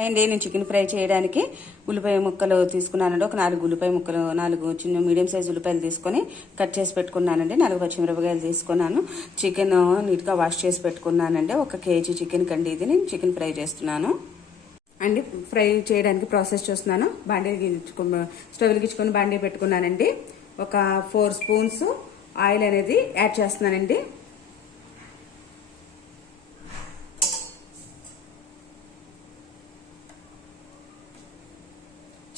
Hi అండి నేను chicken fry చేయడానికి ఉల్లిపాయ ముక్కలు తీసుకున్నానండి. ఒక నాలుగు ఉల్లిపాయ ముక్కలు నాలుగు చిన్న మీడియం సైజ్ ఉల్లిపాయలు తీసుకొని కట్ చేసి పెట్టుకున్నానండి. నాలుగు పచ్చిమిరపకాయలు తీసుకున్నాను. చికెన్ నీట్గా వాష్ చేసి పెట్టుకున్నానండి. ఒక కేజీ చికెన్ కండి ఇది. నేను చికెన్ ఫ్రై చేస్తున్నాను. అండి ఫ్రై చేయడానికి ప్రాసెస్ చూస్తున్నాను. బాండీ స్టవ్ గిచ్చుకొని బాండీ పెట్టుకున్నానండి. ఒక ఫోర్ స్పూన్స్ ఆయిల్ అనేది యాడ్ చేస్తున్నానండి.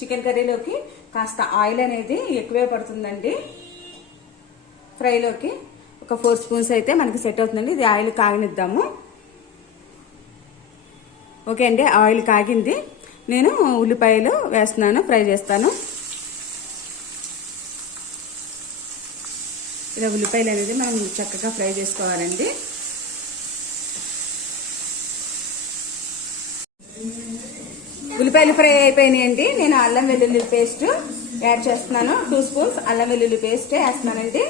చికెన్ కర్రీలోకి కాస్త ఆయిల్ అనేది ఎక్కువే పడుతుందండి. ఫ్రైలోకి ఒక ఫోర్ స్పూన్స్ అయితే మనకి సెట్ అవుతుందండి. ఇది ఆయిల్ కాగనిద్దాము. ఓకే అండి ఆయిల్ కాగింది. నేను ఉల్లిపాయలు వేస్తున్నాను ఫ్రై చేస్తాను. ఇలా ఉల్లిపాయలు అనేది మనం చక్కగా ఫ్రై చేసుకోవాలండి. ఉల్లిపాయలు ఫ్రై అయిపోయినాయండి. నేను అల్లం వెల్లుల్లి పేస్ట్ యాడ్ చేస్తున్నాను. టూ స్పూన్స్ అల్లం వెల్లుల్లి పేస్ట్ వేస్తున్నానండి.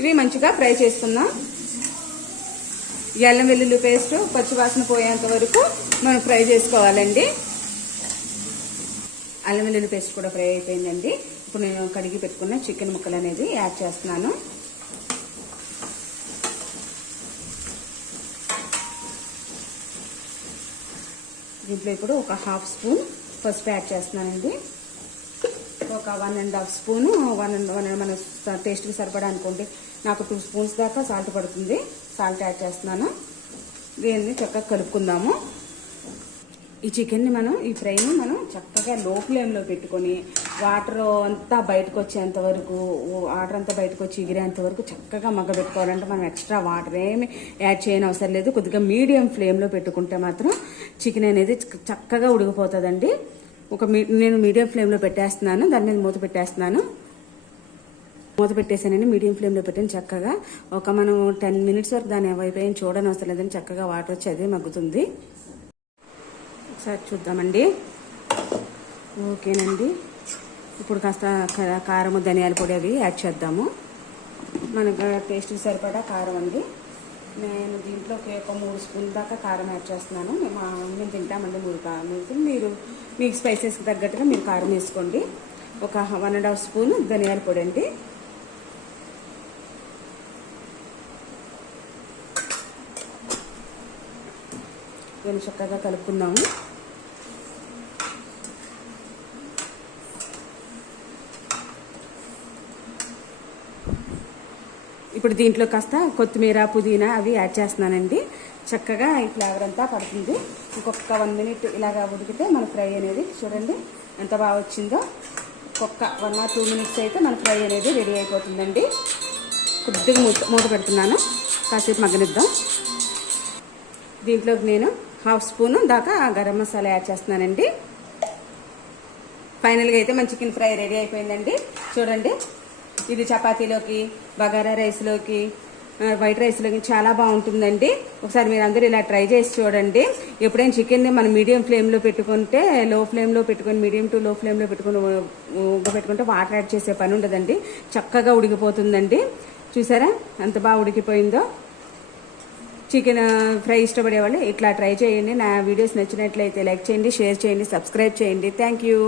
ఇవి మంచిగా ఫ్రై చేసుకుందాం. ఎల్లం అల్లం వెల్లుల్లి పేస్ట్ పచ్చివాసన పోయేంత వరకు మనం ఫ్రై చేసుకోవాలండి. అల్లం వెల్లుల్లి పేస్ట్ కూడా ఫ్రై అయిపోయిందండి. ఇప్పుడు నేను కడిగి పెట్టుకున్న చికెన్ ముక్కలు అనేది యాడ్ చేస్తున్నాను. దీంట్లో ఇప్పుడు ఒక హాఫ్ స్పూన్ పసుపు యాడ్ చేస్తున్నానండి. ఒక one and half spoon one and one మన టేస్ట్కి సరిపడా అనుకోండి. నాకు టూ స్పూన్స్ దాకా సాల్ట్ పడుతుంది. సాల్ట్ యాడ్ చేస్తున్నాను. దీన్ని చక్కగా కలుపుకుందాము. ఈ చికెన్ని మనం ఈ ఫ్రైని మనం చక్కగా లో ఫ్లేమ్లో పెట్టుకొని వాటర్ అంతా బయటకు వచ్చేంత వరకు వాటర్ అంతా బయటకు వచ్చి ఎగిరేంత వరకు చక్కగా మగ్గ పెట్టుకోవాలంటే మనం ఎక్స్ట్రా వాటర్ ఏమి యాడ్ చేయని అవసరం లేదు. కొద్దిగా మీడియం ఫ్లేమ్లో పెట్టుకుంటే మాత్రం చికెన్ అనేది చక్కగా ఉడికిపోతుందండి. ఒక నేను మీడియం ఫ్లేమ్లో పెట్టేస్తున్నాను. దాని మీద మూత పెట్టేస్తున్నాను. మూత పెట్టేసానండి. మీడియం ఫ్లేమ్లో పెట్టాను చక్కగా. ఒక మనం టెన్ మినిట్స్ వరకు దాని వైపు చూడని అవసరం లేదని చక్కగా వాటర్ వచ్చి అదే మగ్గుతుంది. ఒకసారి చూద్దామండి. ఓకేనండి. ఇప్పుడు కాస్త కారము ధనియాల పొడి అవి యాడ్ చేద్దాము. మనకు టేస్ట్కి సరిపడా కారం అండి. నేను దీంట్లోకి ఒక మూడు స్పూన్ దాకా కారం యాడ్ చేస్తున్నాను. మేము మేము తింటామండి మూడు కారం మీరు మీకు స్పైసెస్కి తగ్గట్టుగా మీరు కారం వేసుకోండి. ఒక వన్ అండ్ హాఫ్ స్పూన్ ధనియాల పొడి అండి. నేను చక్కగా కలుపుకుందాము. ఇప్పుడు దీంట్లో కాస్త కొత్తిమీర పుదీనా అవి యాడ్ చేస్తున్నానండి. చక్కగా ఈ ఫ్లేవర్ అంతా పడుతుంది. ఇంకొక వన్ మినిట్ ఇలాగా ఉడికితే మన ఫ్రై అనేది చూడండి ఎంత బాగా వచ్చిందో. ఒక్క వన్ ఆర్ టూ మినిట్స్ అయితే మన ఫ్రై అనేది రెడీ అయిపోతుందండి. కొద్దిగా మూత మూత పెడుతున్నాను. కాసేపు మగ్గనిద్దాం. దీంట్లోకి నేను హాఫ్ స్పూన్ దాకా గరం మసాలా యాడ్ చేస్తున్నానండి. ఫైనల్గా అయితే మన చికెన్ ఫ్రై రెడీ అయిపోయిందండి. చూడండి ఇది చపాతీలోకి బగారా రైస్లోకి వైట్ రైస్లోకి చాలా బాగుంటుందండి. ఒకసారి మీరు అందరూ ఇలా ట్రై చేసి చూడండి. ఎప్పుడైనా చికెన్ని మనం మీడియం ఫ్లేమ్లో పెట్టుకుంటే లో ఫ్లేమ్లో పెట్టుకొని మీడియం టు లో ఫ్లేమ్లో పెట్టుకుని పెట్టుకుంటే వాటర్ యాడ్ చేసే పని ఉండదండి. చక్కగా ఉడికిపోతుందండి. చూసారా? ఎంత బాగా ఉడికిపోయిందో. చికెన్ ఫ్రై ఇష్టపడే వాళ్ళు ఇట్లా ట్రై చేయండి. నా వీడియోస్ నచ్చినట్లయితే లైక్ చేయండి షేర్ చేయండి సబ్స్క్రైబ్ చేయండి. Thank you.